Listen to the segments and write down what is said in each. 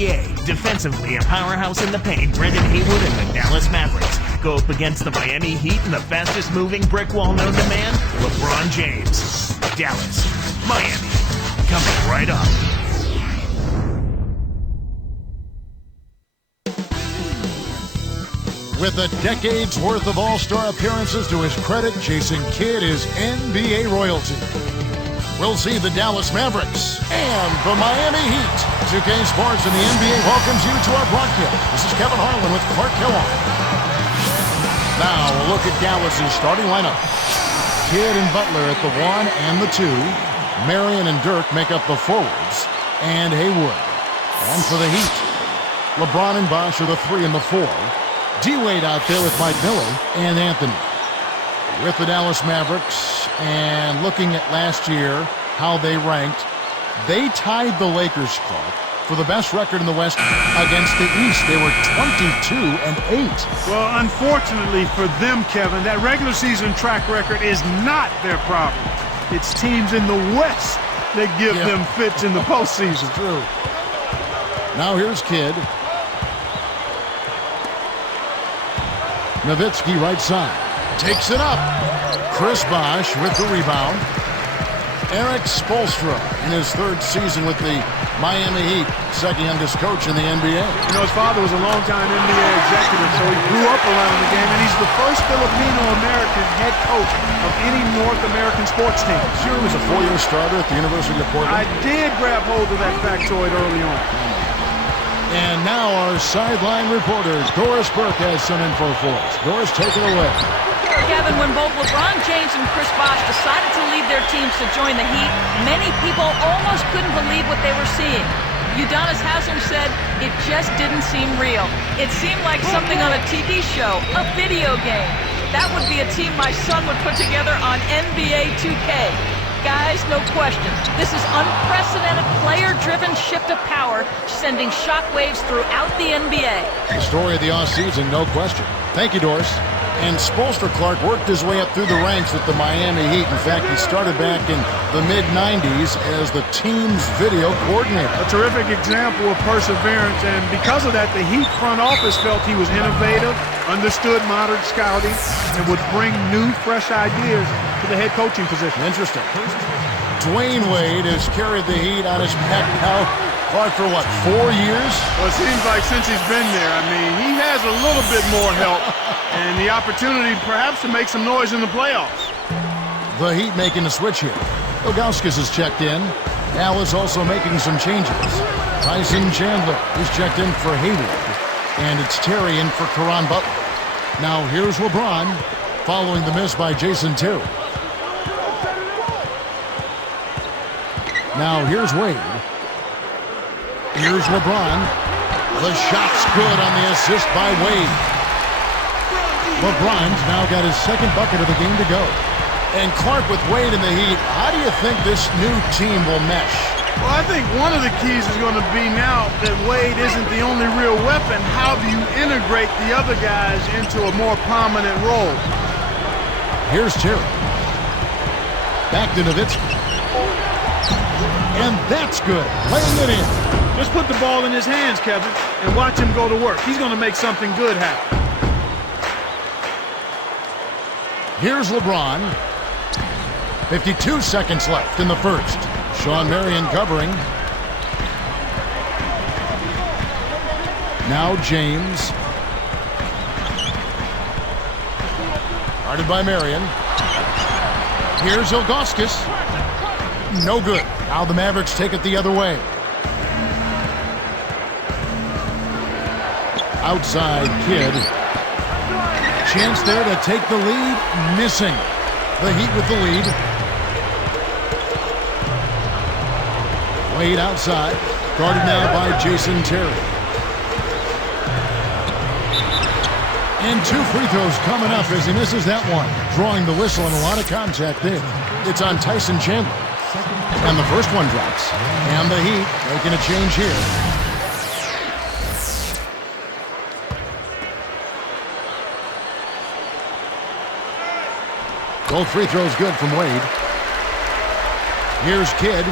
NBA. Defensively, a powerhouse in the paint, Brendan Haywood and the Dallas Mavericks go up against the Miami Heat and the fastest-moving brick wall known to man, LeBron James. Dallas, Miami, coming right up. With a decade's worth of All-Star appearances to his credit, Jason Kidd is NBA royalty. We'll see the Dallas Mavericks and the Miami Heat. 2K Sports and the NBA welcomes you to our broadcast. This is Kevin Harlan with Clark Kellogg. Now a look at Dallas's starting lineup. Kidd and Butler at the 1 and the 2. Marion and Dirk make up the forwards. And Haywood. And for the Heat, LeBron and Bosh are the 3 and the 4. D-Wade out there with Mike Miller and Anthony. With the Dallas Mavericks, and looking at last year, how they ranked, they tied the Lakers, Clark, for the best record in the West against the East. They were 22-8. Well, unfortunately for them, Kevin, that regular season track record is not their problem. It's teams in the West that give them fits in the postseason. True. Now here's Kidd. Nowitzki right side. Takes it up. Chris Bosh with the rebound. Eric Spoelstra in his 3rd season with the Miami Heat, second youngest coach in the NBA. You know, his father was a longtime NBA executive, so he grew up around the game, and he's the first Filipino-American head coach of any North American sports team. Sure, he was a 4-year starter at the University of Portland. I did grab hold of that factoid early on. And now our sideline reporter, Doris Burke, has some info for us. Doris, take it away. Kevin, when both LeBron James and Chris Bosh decided to leave their teams to join the Heat, many people almost couldn't believe what they were seeing. Udonis Haslem said it just didn't seem real. It seemed like something on a TV show, a video game. That would be a team my son would put together on NBA 2K. Guys, no question. This is unprecedented player-driven shift of power, sending shockwaves throughout the NBA. The story of the offseason, no question. Thank you, Doris. And Spoelstra, Clark, worked his way up through the ranks with the Miami Heat. In fact, he started back in the mid-90s as the team's video coordinator. A terrific example of perseverance, and because of that, the Heat front office felt he was innovative, understood modern scouting, and would bring new, fresh ideas to the head coaching position. Interesting. Dwayne Wade has carried the Heat on his back now, Clark, for what, 4 years? Well, it seems like since he's been there, I mean, he has a little bit more help and the opportunity perhaps to make some noise in the playoffs. The Heat making a switch here. Ilgauskas has checked in. Dallas also making some changes. Tyson Chandler is checked in for Haywood. And it's Terry in for Caron Butler. Now here's LeBron following the miss by Jason Terry. Now here's Wade. Here's LeBron. The shot's good on the assist by Wade. LeBron's now got his 2nd bucket of the game to go. And Clark with Wade in the Heat, how do you think this new team will mesh? Well, I think one of the keys is going to be now that Wade isn't the only real weapon. How do you integrate the other guys into a more prominent role? Here's Terry. Back to Nowitzki. And that's good. Laying it in. Just put the ball in his hands, Kevin, and watch him go to work. He's going to make something good happen. Here's LeBron. 52 seconds left in the first. Sean Marion covering. Now James. Guarded by Marion. Here's Ilgauskas. No good. Now the Mavericks take it the other way. Outside Kidd. Chance there to take the lead. Missing. The Heat with the lead. Wade outside. Guarded now by Jason Terry. And 2 free throws coming up as he misses that one. Drawing the whistle and a lot of contact there. It's on Tyson Chandler. And the first one drops. And the Heat making a change here. Both free throws good from Wade. Here's Kidd.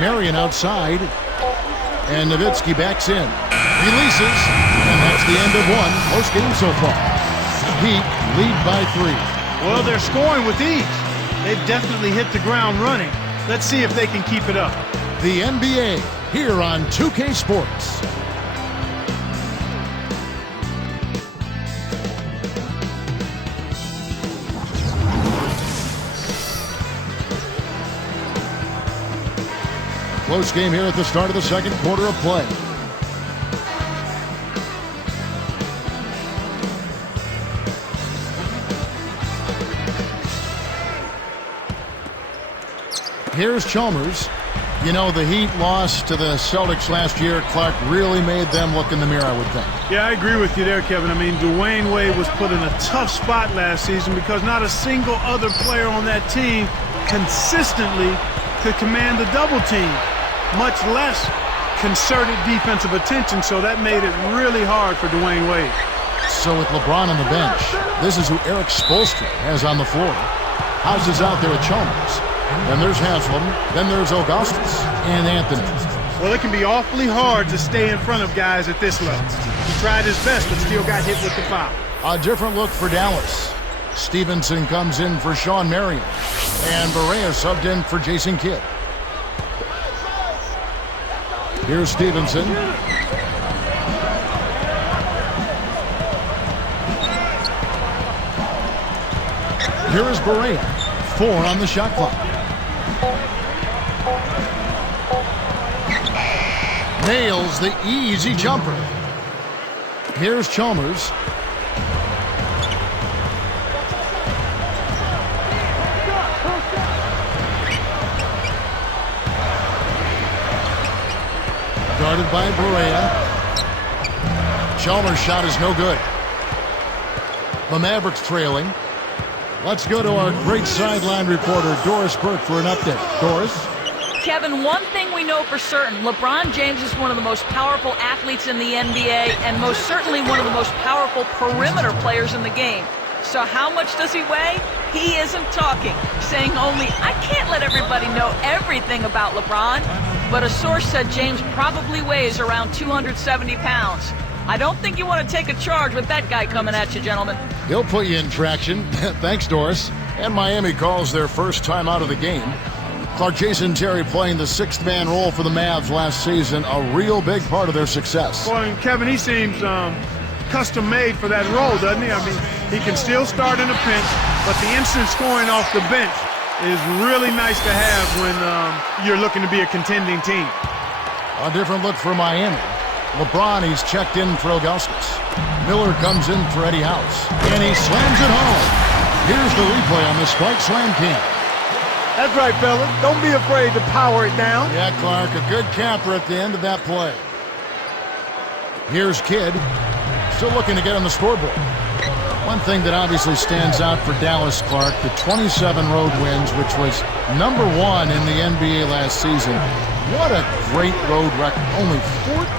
Marion outside. And Nowitzki backs in. Releases. And that's the end of one. Close game so far. Heat lead by 3. Well, they're scoring with ease. They've definitely hit the ground running. Let's see if they can keep it up. The NBA here on 2K Sports. Close game here at the start of the second quarter of play. Here's Chalmers. You know, the Heat lost to the Celtics last year. Clark really made them look in the mirror, I would think. Yeah, I agree with you there, Kevin. I mean, Dwayne Wade was put in a tough spot last season because not a single other player on that team consistently could command the double team, much less concerted defensive attention, so that made it really hard for Dwayne Wade. So with LeBron on the bench, this is who Eric Spoelstra has on the floor. Houses out there at Chalmers. Then there's Haslam, then there's Augustus, and Anthony. Well, it can be awfully hard to stay in front of guys at this level. He tried his best, but still got hit with the foul. A different look for Dallas. Stevenson comes in for Sean Marion, and Barea subbed in for Jason Kidd. Here's Stevenson. Here is Barea. 4 on the shot clock. Nails the easy jumper. Here's Chalmers. Guarded by Barea. Chalmers' shot is no good. The Mavericks trailing. Let's go to our great sideline reporter, Doris Burke, for an update. Doris? Kevin, one thing we know for certain, LeBron James is one of the most powerful athletes in the NBA and most certainly one of the most powerful perimeter players in the game. So how much does he weigh? He isn't talking, saying only, I can't let everybody know everything about LeBron. But a source said James probably weighs around 270 pounds. I don't think you want to take a charge with that guy coming at you, gentlemen. He'll put you in traction. Thanks, Doris. And Miami calls their first time out of the game. Clark Jason Terry playing the 6th-man role for the Mavs last season, a real big part of their success. Well, and Kevin, he seems custom-made for that role, doesn't he? I mean, he can still start in a pinch, but the instant scoring off the bench is really nice to have when you're looking to be a contending team. A different look for Miami. LeBron, he's checked in for Augustus. Miller comes in for Eddie House, and he slams it home. Here's the replay on the Spark Slam King. That's right, fella. Don't be afraid to power it down. Yeah, Clark, a good capper at the end of that play. Here's Kidd, still looking to get on the scoreboard. One thing that obviously stands out for Dallas, Clark, the 27 road wins, which was #1 in the NBA last season. What a great road record. Only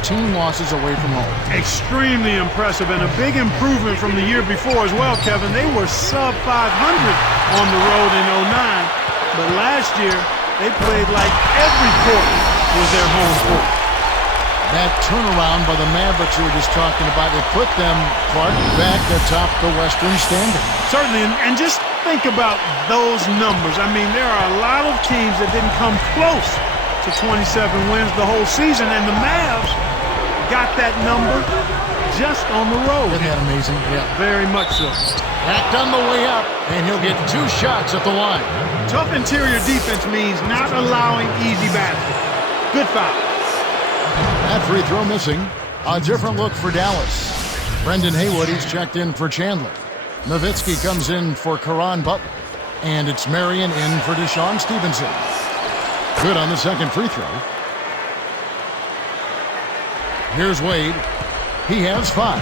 14 losses away from home. Extremely impressive and a big improvement from the year before as well, Kevin. They were sub 500 on the road in 09, but last year they played like every quarter was their home court. That turnaround by the Mavericks we were just talking about, it put them, Clark, back atop the Western standing. Certainly, and just think about those numbers. I mean, there are a lot of teams that didn't come close to 27 wins the whole season, and the Mavs got that number just on the road. Isn't that amazing? Yeah. Very much so. Back on the way up, and he'll get 2 shots at the line. Tough interior defense means not allowing easy baskets. Good foul. That free throw missing. A different look for Dallas. Brendan Haywood, he's checked in for Chandler. Nowitzki comes in for Caron Butler. And it's Marion in for Deshaun Stevenson. Good on the second free throw. Here's Wade. He has 5.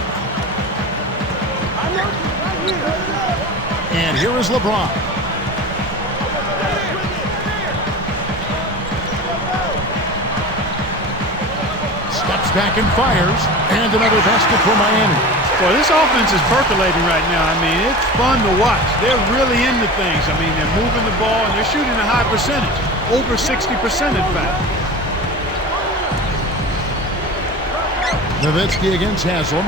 And here is LeBron. Steps back and fires. And another basket for Miami. Well, this offense is percolating right now. I mean, it's fun to watch. They're really into things. I mean, they're moving the ball and they're shooting a high percentage. Over 60%, in fact. Nowitzki against Haslam.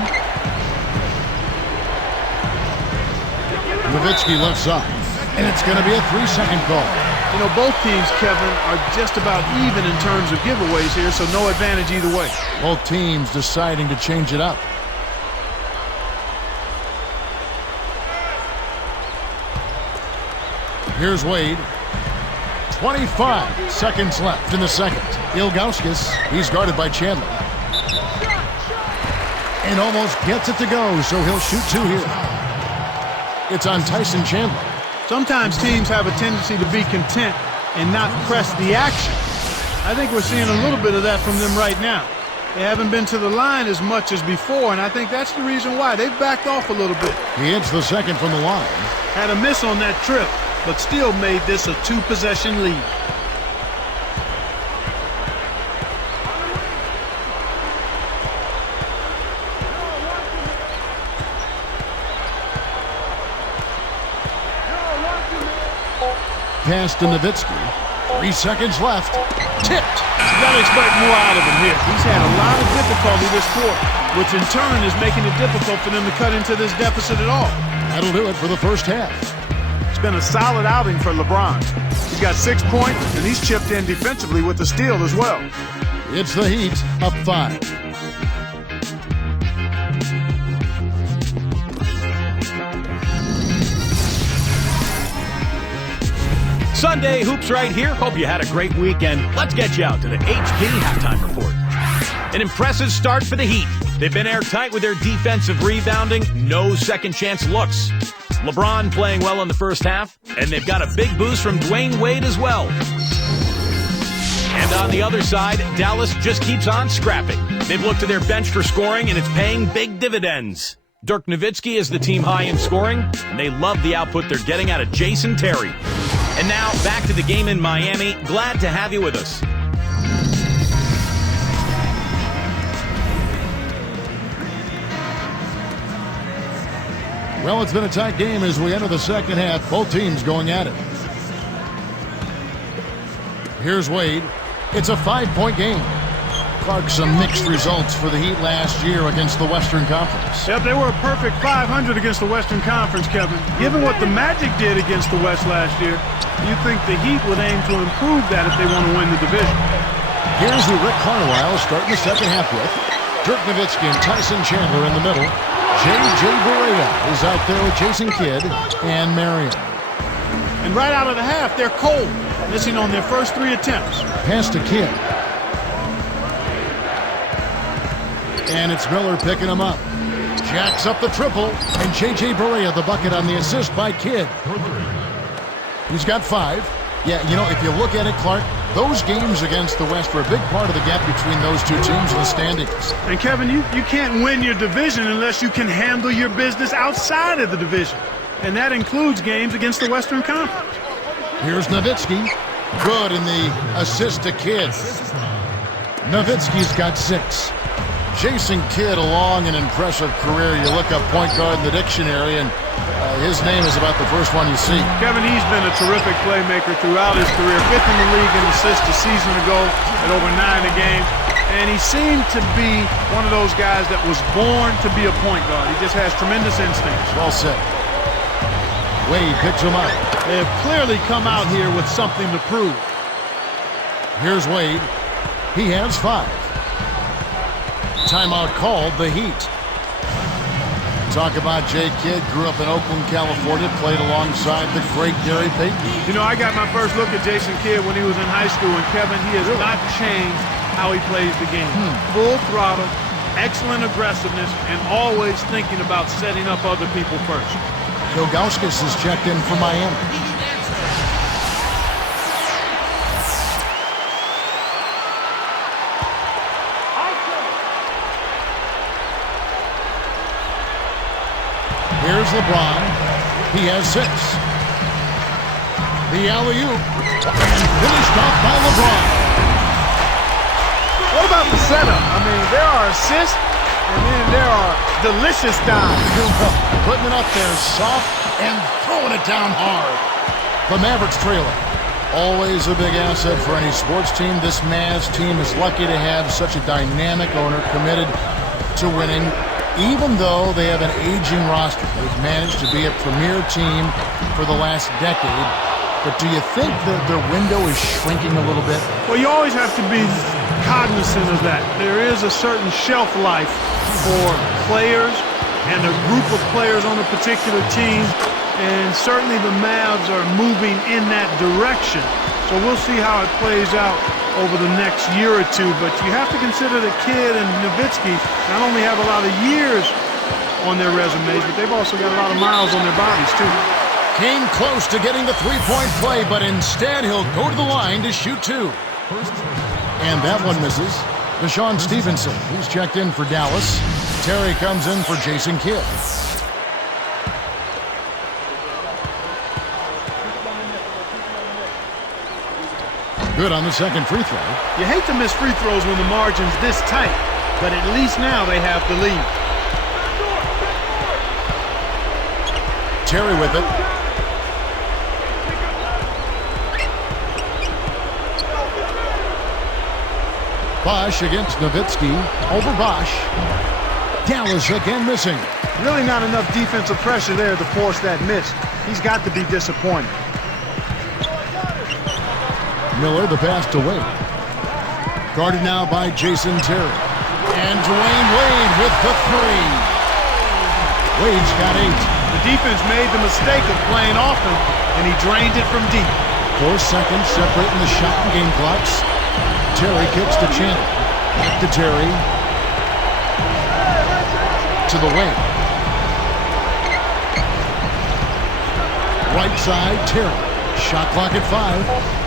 Nowitzki left side. And it's going to be a 3-second call. You know, both teams, Kevin, are just about even in terms of giveaways here, so no advantage either way. Both teams deciding to change it up. Here's Wade. 25 seconds left in the second. Ilgauskas, he's guarded by Chandler. And almost gets it to go, so he'll shoot 2 here. It's on Tyson Chandler. Sometimes teams have a tendency to be content and not press the action. I think we're seeing a little bit of that from them right now. They haven't been to the line as much as before, and I think that's the reason why. They've backed off a little bit. He hits the second from the line. Had a miss on that trip, but still made this a 2-possession lead. Pass to Nowitzki. 3 seconds left. Tipped. You got to expect more out of him here. He's had a lot of difficulty this quarter, which in turn is making it difficult for them to cut into this deficit at all. That'll do it for the first half. It's been a solid outing for LeBron. He's got 6 points, and he's chipped in defensively with the steal as well. It's the Heat, up 5. Sunday Hoops right here. Hope you had a great weekend. Let's get you out to the HP halftime report. An impressive start for the Heat. They've been airtight with their defensive rebounding. No second chance looks. LeBron playing well in the first half. And they've got a big boost from Dwayne Wade as well. And on the other side, Dallas just keeps on scrapping. They've looked to their bench for scoring, and it's paying big dividends. Dirk Nowitzki is the team high in scoring, and they love the output they're getting out of Jason Terry. And now, back to the game in Miami. Glad to have you with us. Well, it's been a tight game as we enter the second half. Both teams going at it. Here's Wade. It's a 5-point game. Clark, some mixed results for the Heat last year against the Western Conference. Yep, they were a perfect 500 against the Western Conference, Kevin. Given what the Magic did against the West last year, you think the Heat would aim to improve that if they want to win the division. Here's who Rick Carlisle starting the second half with. Dirk Nowitzki and Tyson Chandler in the middle. J.J. Barea is out there with Jason Kidd and Marion. And right out of the half, they're cold, missing on their first 3 attempts. Pass to Kidd. And it's Miller picking him up. Jacks up the triple, and J.J. Barea the bucket on the assist by Kidd. He's got 5. Yeah, you know, if you look at it, Clark, those games against the West were a big part of the gap between those two teams in the standings. And Kevin, you can't win your division unless you can handle your business outside of the division. And that includes games against the Western Conference. Here's Nowitzki. Good in the assist to Kidd. Nowitzki's got 6. Jason Kidd, a long and impressive career. You look up point guard in the dictionary, and his name is about the first one you see. Kevin, he's been a terrific playmaker throughout his career. 5th in the league in assists a season ago at over 9 a game. And he seemed to be one of those guys that was born to be a point guard. He just has tremendous instincts. Well said. Wade picks him up. They have clearly come out here with something to prove. Here's Wade. He has 5. Timeout called, the Heat. Talk about Jay Kidd, grew up in Oakland, California, played alongside the great Gary Payton. You know, I got my first look at Jason Kidd when he was in high school, and Kevin, he has not changed how he plays the game. Full throttle, excellent aggressiveness, and always thinking about setting up other people first. Ilgauskas is checked in for Miami. Here's LeBron. He has 6. The alley-oop. And finished off by LeBron. What about the setup? I mean, there are assists, and then there are delicious dives. Putting it up there soft and throwing it down hard. The Mavericks trailer. Always a big asset for any sports team. This Mavs team is lucky to have such a dynamic owner committed to winning, even though they have an aging roster. They've managed to be a premier team for the last decade. But do you think that their window is shrinking a little bit? Well, you always have to be cognizant of that. There is a certain shelf life for players and a group of players on a particular team, and certainly the Mavs are moving in that direction. So we'll see how it plays out over the next year or two, but you have to consider that Kidd and Nowitzki not only have a lot of years on their resumes, but they've also got a lot of miles on their bodies too. Came close to getting the three-point play, but instead he'll go to the line to shoot two. And that one misses. Deshaun Stevenson, who's checked in for Dallas. Terry comes in for Jason Kidd. Good on the second free throw. You hate to miss free throws when the margin's this tight, but at least now they have the lead. Terry with it. Bosch against Nowitzki. Over Bosch. Dallas again missing. Really not enough defensive pressure there to force that miss. He's got to be disappointed. Miller, the pass to Wade. Guarded now by Jason Terry. And Dwayne Wade with the three. Wade's got 8. The defense made the mistake of playing off him, and he drained it from deep. 4 seconds separating the shot and game clocks. Terry kicks to Chandler. Back to Terry. To the wing. Right side, Terry. Shot clock at 5.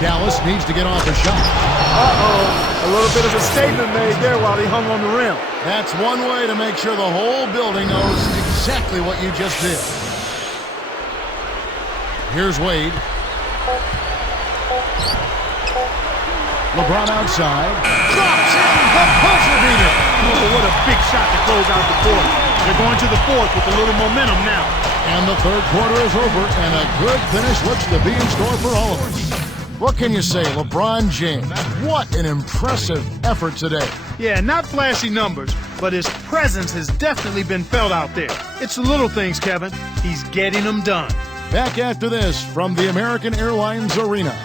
Dallas needs to get off a shot. Uh-oh. A little bit of a statement made there while he hung on the rim. That's one way to make sure the whole building knows exactly what you just did. Here's Wade. LeBron outside. Drops in the buzzer beater. Oh, what a big shot to close out the quarter. They're going to the fourth with a little momentum now. And the third quarter is over, and a good finish looks to be in store for all of us. What can you say, LeBron James? What an impressive effort today. Yeah, not flashy numbers, but his presence has definitely been felt out there. It's the little things, Kevin. He's getting them done. Back after this from the American Airlines Arena.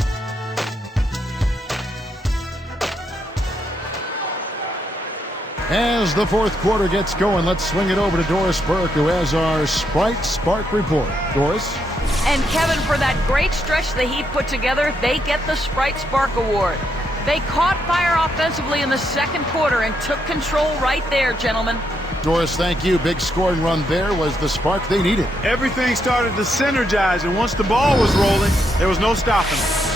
As the fourth quarter gets going, let's swing it over to Doris Burke, who has our Sprite Spark report. Doris? And Kevin, for that great stretch the Heat put together, they get the Sprite Spark Award. They caught fire offensively in the second quarter and took control right there, gentlemen. Doris, thank you. Big scoring run there was the spark they needed. Everything started to synergize, and once the ball was rolling, there was no stopping it.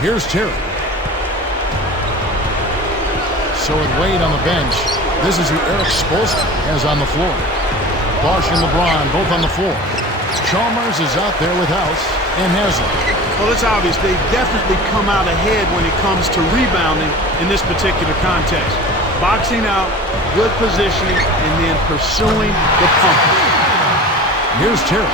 Here's Terry. So with Wade on the bench, this is who Eric Spoelstra has on the floor. Bosch and LeBron both on the floor. Chalmers is out there with House and Haslem. Well, it's obvious they definitely come out ahead when it comes to rebounding in this particular contest. Boxing out, good positioning, and then pursuing the pump. Here's Terry.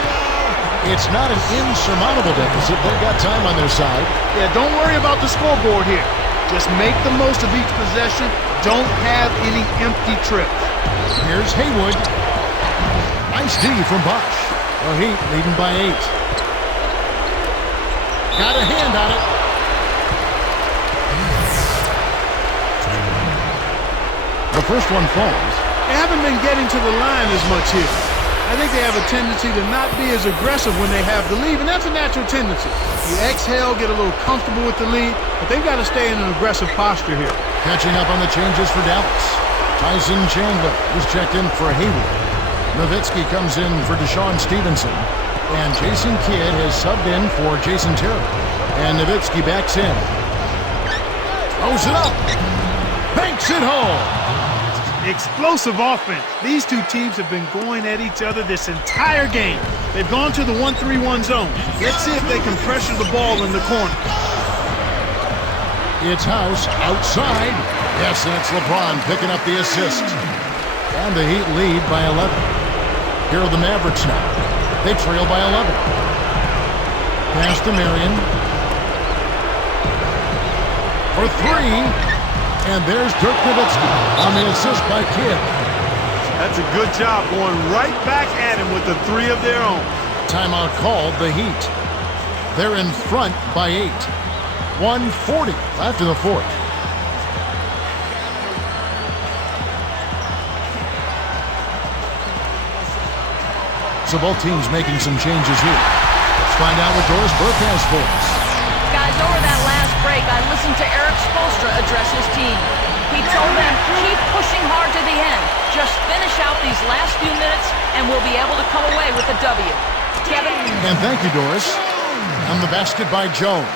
It's not an insurmountable deficit. They've got time on their side. Yeah, don't worry about the scoreboard here. Just make the most of each possession. Don't have any empty trips. Here's Haywood. Nice D from Bosch. The Heat leading by 8. Got a hand on it. The first one falls. They haven't been getting to the line as much here. I think they have a tendency to not be as aggressive when they have the lead, and that's a natural tendency. You exhale, get a little comfortable with the lead, but they've got to stay in an aggressive posture here. Catching up on the changes for Dallas. Tyson Chandler was checked in for Haywood. Nowitzki comes in for Deshaun Stevenson. And Jason Kidd has subbed in for Jason Terry. And Nowitzki backs in. Throws it up. Banks it home. Explosive offense. These two teams have been going at each other this entire game. They've gone to the 1-3-1 zone. Let's see if they can pressure the ball in the corner. It's House outside. Yes, that's LeBron picking up the assist. And the Heat lead by 11. Here are the Mavericks now. They trail by 11. Pass to Marion. For three. And there's Dirk Nowitzki on the assist by Kidd. That's a good job going right back at him with the three of their own. Timeout called, the Heat. They're in front by 8. 1:40 left in the fourth. So both teams making some changes here. Let's find out what Doris Burke has for us. Guys, over that last break, I listened to Eric Spoelstra address his team. He told them, keep pushing hard to the end. Just finish out these last few minutes, and we'll be able to come away with a W. Kevin? And thank you, Doris. On the basket by Jones.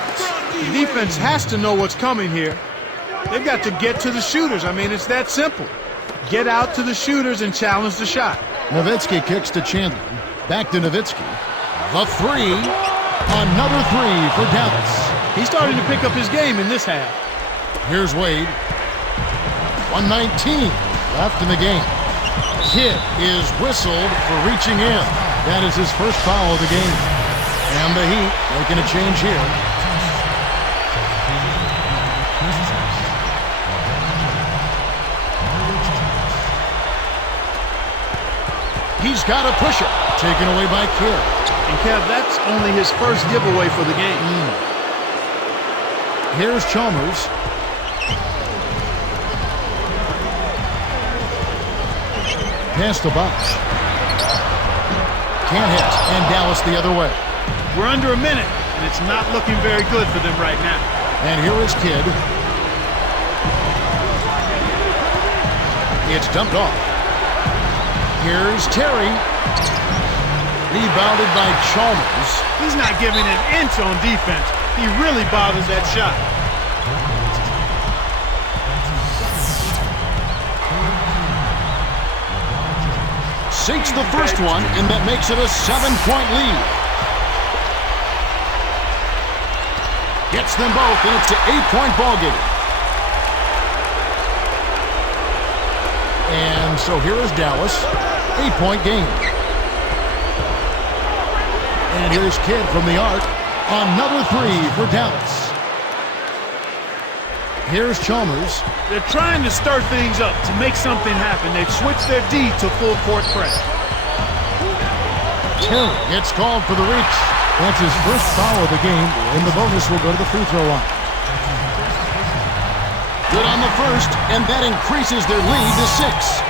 The defense has to know what's coming here. They've got to get to the shooters. I mean, it's that simple. Get out to the shooters and challenge the shot. Nowitzki kicks to Chandler. Back to Nowitzki. The three. Another three for Dallas. He's starting to pick up his game in this half. Here's Wade. 1:19 left in the game. Kidd is whistled for reaching in. That is his first foul of the game. And the Heat making a change here. He's got to push it. Taken away by Kidd. And Kev, that's only his first giveaway for the game. Here's Chalmers. Pass to Bosch. Can't hit. And Dallas the other way. We're under a minute, and it's not looking very good for them right now. And here is Kidd. It's dumped off. Here's Terry. Rebounded by Chalmers. He's not giving an inch on defense. He really bothers that shot. Sinks the first one, and that makes it a 7-point lead. Gets them both, and it's an 8-point ball game. And so here is Dallas. 8-point game. And here's Kidd from the arc. Another three for Dallas. Here's Chalmers. They're trying to stir things up to make something happen. They've switched their D to full court press. Terry gets called for the reach. That's his first foul of the game, and the bonus will go to the free throw line. Good on the first, and that increases their lead to 6.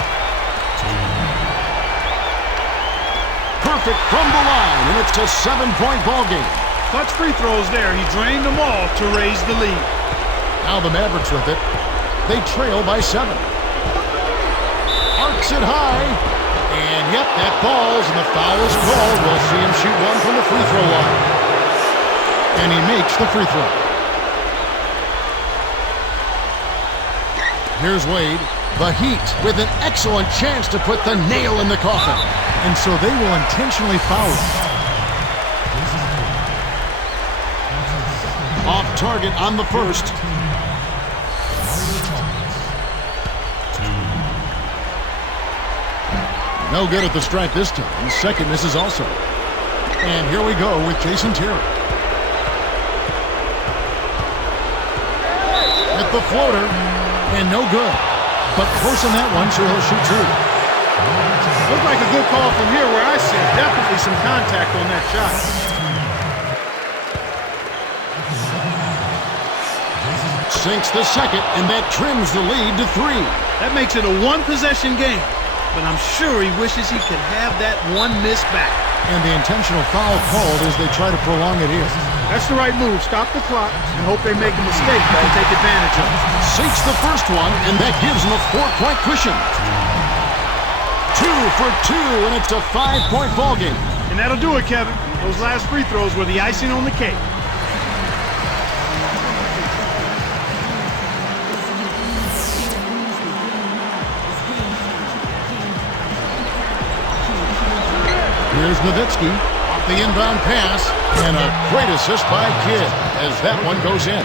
Perfect from the line, and it's a 7-point ball game. Clutch free throws there. He drained them all to raise the lead. Now the Mavericks with it. They trail by 7. Arcs it high. And yep, that falls, and the foul is called. We'll see him shoot one from the free throw line. And he makes the free throw. Here's Wade. The Heat with an excellent chance to put the nail in the coffin. And so they will intentionally foul him. Off target on the first. No good at the stripe this time. Second misses also. And here we go with Jason Terry. At the floater. And no good. But close on that one, so he'll shoot two. Looked like a good call from here where I see definitely some contact on that shot. Sinks the second, and that trims the lead to 3. That makes it a one-possession game. But I'm sure he wishes he could have that one miss back. And the intentional foul called as they try to prolong it here. That's the right move. Stop the clock and hope they make a mistake they'll take advantage of. Sinks the first one, and that gives him a 4-point cushion. 2 for 2, and it's a 5-point ball game. And that'll do it, Kevin. Those last free throws were the icing on the cake. Here's Nowitzki off the inbound pass, and a great assist by Kidd as that one goes in.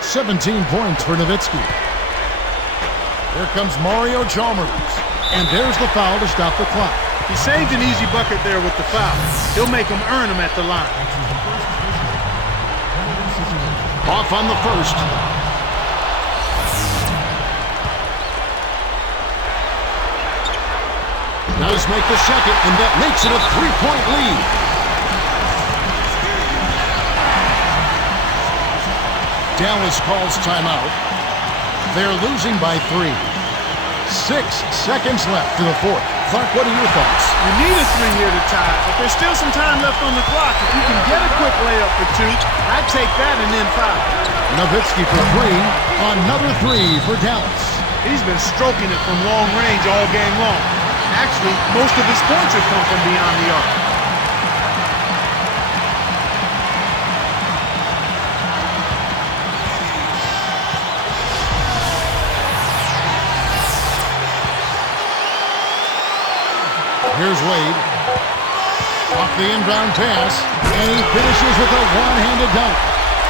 17 points for Nowitzki. Here comes Mario Chalmers, and there's the foul to stop the clock. He saved an easy bucket there with the foul. He'll make them earn them at the line. Off on the first. Does make the second, and that makes it a 3-point lead. Dallas calls timeout. They're losing by 3. 6 seconds left to the fourth. Clark, what are your thoughts? You need a 3 here to tie, but there's still some time left on the clock. If you can get a quick layup for 2, I'd take that and then foul. Nowitzki for 3. Another 3 for Dallas. He's been stroking it from long range all game long. Actually, most of his points have come from beyond the arc. Here's Wade. Off the inbound pass, and he finishes with a one-handed dunk.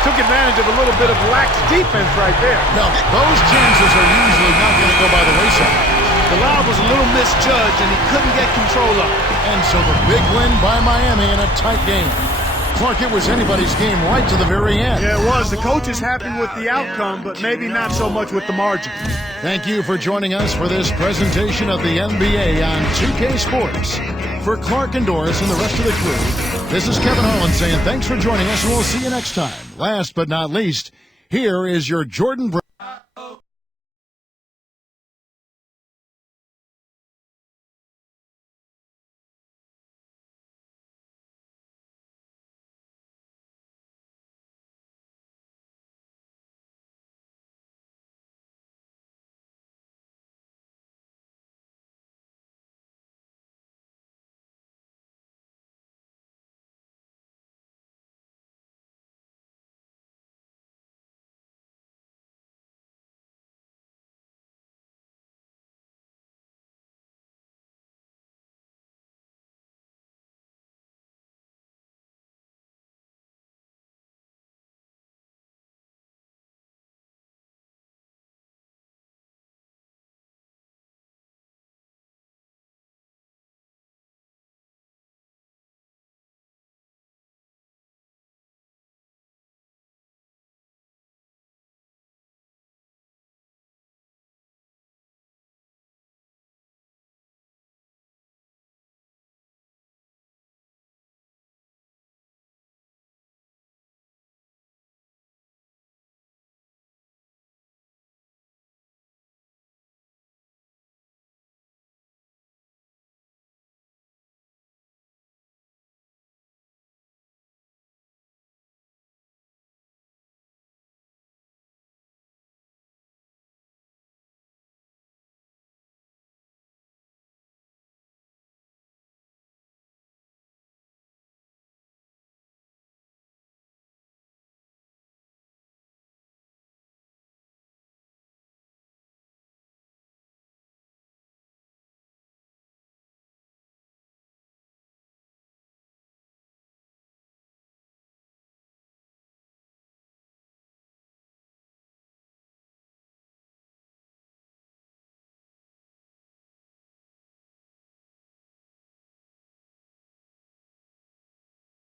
Took advantage of a little bit of lax defense right there. Now, those chances are usually not going to go by the wayside. The lob was a little misjudged, and he couldn't get control of it. And so the big win by Miami in a tight game. Clark, it was anybody's game right to the very end. Yeah, it was. The coach is happy with the outcome, but maybe not so much with the margin. Thank you for joining us for this presentation of the NBA on 2K Sports. For Clark and Doris and the rest of the crew, this is Kevin Harlan saying thanks for joining us, and we'll see you next time. Last but not least, here is your Jordan